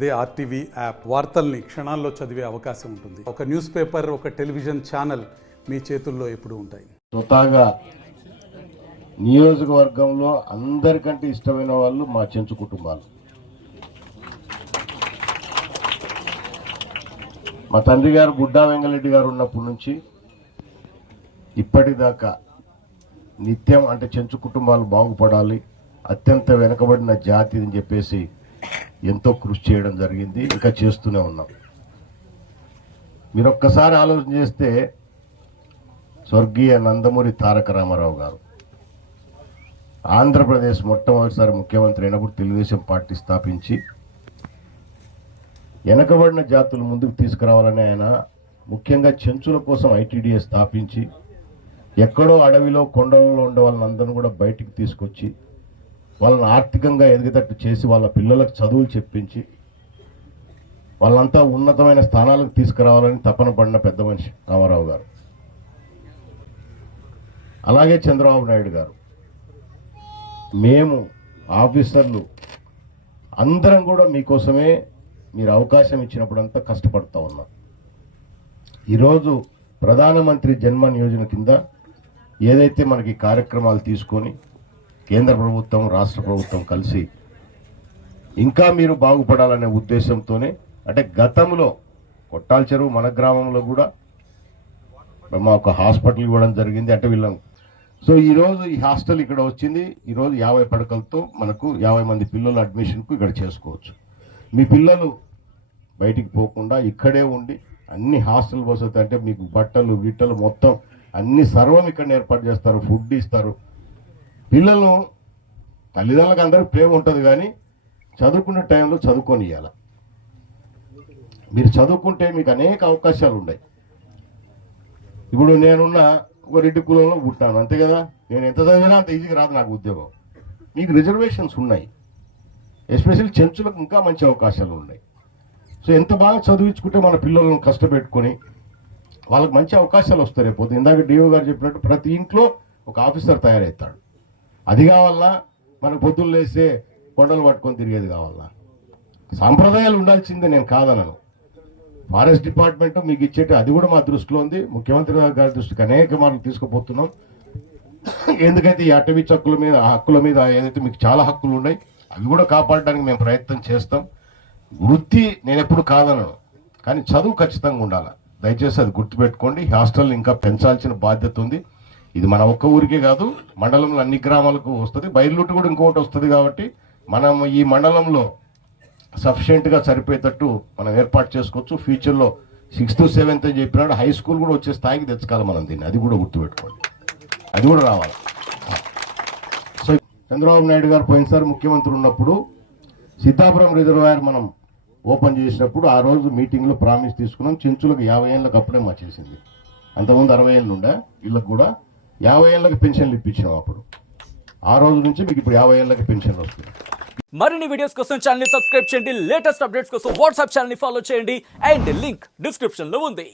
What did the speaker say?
అదే RTV app వార్తల్ని క్షణాల్లో చదివే అవకాశం ఉంటుంది. ఒక న్యూస్ పేపర్, ఒక టెలివిజన్ ఛానల్ మీ చేతుల్లో ఎప్పుడూ ఉంటాయి. స్వతహాగా నియోజకవర్గంలో అందరికంటే ఇష్టమైన వాళ్ళు మా చెంచు కుటుంబాలు. మా తండ్రి గారు గుడ్డా వెంగళరెడ్డి గారు ఉన్నప్పటి నుంచి ఇప్పటిదాకా నిత్యం అంటే చెంచు కుటుంబాలు బాగుపడాలి, అత్యంత వెనుకబడిన జాతి అని చెప్పేసి ఎంతో కృషి చేయడం జరిగింది, ఇంకా చేస్తూనే ఉన్నాం. మీరు ఒక్కసారి ఆలోచన చేస్తే స్వర్గీయ నందమూరి తారక రామారావు గారు ఆంధ్రప్రదేశ్ మొట్టమొదటిసారి ముఖ్యమంత్రి అయినప్పుడు తెలుగుదేశం పార్టీ స్థాపించి వెనకబడిన జాతులు ముందుకు తీసుకురావాలని ఆయన ముఖ్యంగా చెంచుల కోసం ఐటీడీఏ స్థాపించి ఎక్కడో అడవిలో కొండలలో ఉండే వాళ్ళందరినీ కూడా బయటికి తీసుకొచ్చి వాళ్ళని ఆర్థికంగా ఎదిగేటట్టు చేసి వాళ్ళ పిల్లలకు చదువులు చెప్పించి వాళ్ళంతా ఉన్నతమైన స్థానాలకు తీసుకురావాలని తపన పడిన పెద్ద మనిషి రామారావు గారు. అలాగే చంద్రబాబు నాయుడు గారు, మేము ఆఫీసర్లు అందరం కూడా మీకోసమే మీరు అవకాశం ఇచ్చినప్పుడంతా కష్టపడుతూ ఉన్నాం. ఈరోజు ప్రధానమంత్రి జన్మన్ యోజన కింద ఏదైతే మనకి కార్యక్రమాలు తీసుకొని కేంద్ర ప్రభుత్వం రాష్ట్ర ప్రభుత్వం కలిసి ఇంకా మీరు బాగుపడాలనే ఉద్దేశంతోనే, అంటే గతంలో కొట్టాల చెరువు మన గ్రామంలో కూడా మా ఒక హాస్పిటల్ ఇవ్వడం జరిగింది. అంటే వీళ్ళం సో ఈరోజు ఈ హాస్టల్ ఇక్కడ వచ్చింది. ఈరోజు 50 పడకలతో మనకు 50 మంది పిల్లల అడ్మిషన్కు ఇక్కడ చేసుకోవచ్చు. మీ పిల్లలు బయటికి పోకుండా ఇక్కడే ఉండి అన్ని హాస్టల్ వసతి అంటే మీకు బట్టలు గిట్టలు మొత్తం అన్ని సర్వం ఇక్కడ ఏర్పాటు చేస్తారు, ఫుడ్ ఇస్తారు. పిల్లలను తల్లిదండ్రులకు అందరూ ప్రేమ ఉంటుంది, కానీ చదువుకునే టైంలో చదువుకొని ఇవ్వాలి. మీరు చదువుకుంటే మీకు అనేక అవకాశాలు ఉన్నాయి. ఇప్పుడు నేనున్న ఒక రెడ్డి కులంలో పుట్టాను, అంతే కదా. నేను ఎంత చదివినా అంత ఈజీగా రాదు నాకు ఉద్యోగం. మీకు రిజర్వేషన్స్ ఉన్నాయి, ఎస్పెషల్లీ చెంచులకు ఇంకా మంచి అవకాశాలు ఉన్నాయి. సో ఎంత బాగా చదివించుకుంటే మన పిల్లలను కష్టపెట్టుకొని వాళ్ళకి మంచి అవకాశాలు వస్తాయి. రేపు ఇందాక డిఓ గారు చెప్పినట్టు ప్రతి ఇంట్లో ఒక ఆఫీసర్ తయారవుతాడు. అది కావాలన్నా మనకు పొద్దున్న లేస్తే కొండలు పట్టుకొని తిరిగేది కావాలన్నా. సాంప్రదాయాలు ఉండాల్సిందే, నేను కాదనను. ఫారెస్ట్ డిపార్ట్మెంట్ మీకు ఇచ్చేటి అది కూడా మా దృష్టిలో ఉంది. ముఖ్యమంత్రి గారి దృష్టికి అనేక మార్లు తీసుకుపోతున్నాం. ఎందుకైతే ఈ అటవీ హక్కుల మీద ఏదైతే మీకు చాలా హక్కులు ఉన్నాయి అవి కూడా కాపాడడానికి మేము ప్రయత్నం చేస్తాం. వృత్తి నేను ఎప్పుడు కాదనను, కానీ చదువు ఖచ్చితంగా ఉండాలి. దయచేసి అది గుర్తుపెట్టుకోండి. హాస్టల్ ఇంకా పెంచాల్సిన బాధ్యత ఉంది. ఇది మన ఒక్క ఊరికే కాదు, మండలంలో అన్ని గ్రామాలకు వస్తుంది. బయలుటు కూడా ఇంకొకటి వస్తుంది. కాబట్టి మనం ఈ మండలంలో సఫిషియెంట్గా సరిపోయేటట్టు మనం ఏర్పాటు చేసుకోవచ్చు. ఫ్యూచర్లో 6th 7th అని చెప్పినాడు, హై స్కూల్ కూడా వచ్చే స్థాయికి తెచ్చుకోవాలి మనం దీన్ని. అది కూడా గుర్తుపెట్టుకోండి, అది కూడా రావాలి. సో చంద్రబాబు నాయుడు గారు పోయినసారి ముఖ్యమంత్రి ఉన్నప్పుడు సిద్ధాపురం రిజర్వాయర్ మనం ఓపెన్ చేసినప్పుడు ఆ రోజు మీటింగ్లో ప్రామిస్ తీసుకున్నాం. చెంచులకు 50 ఏళ్ళకి అప్పుడే మా చేసింది. అంతకుముందు 60 ఏళ్ళు ఉండే, వీళ్ళకి కూడా 50 ఏళ్ళకి పెన్షన్లు ఇప్పించినాం అప్పుడు. ఆ రోజు నుంచి మీకు ఇప్పుడు 50 ఏళ్ళకి పెన్షన్లు వస్తుంది. మరిన్ని వీడియోస్ కోసం ఛానల్ ని సబ్స్క్రైబ్ చేయండి, లేటెస్ట్ అప్డేట్స్ కోసం వాట్సాప్ ఛానల్ ని ఫాలో చేయండి, అండ్ లింక్ డిస్క్రిప్షన్ లో ఉంది.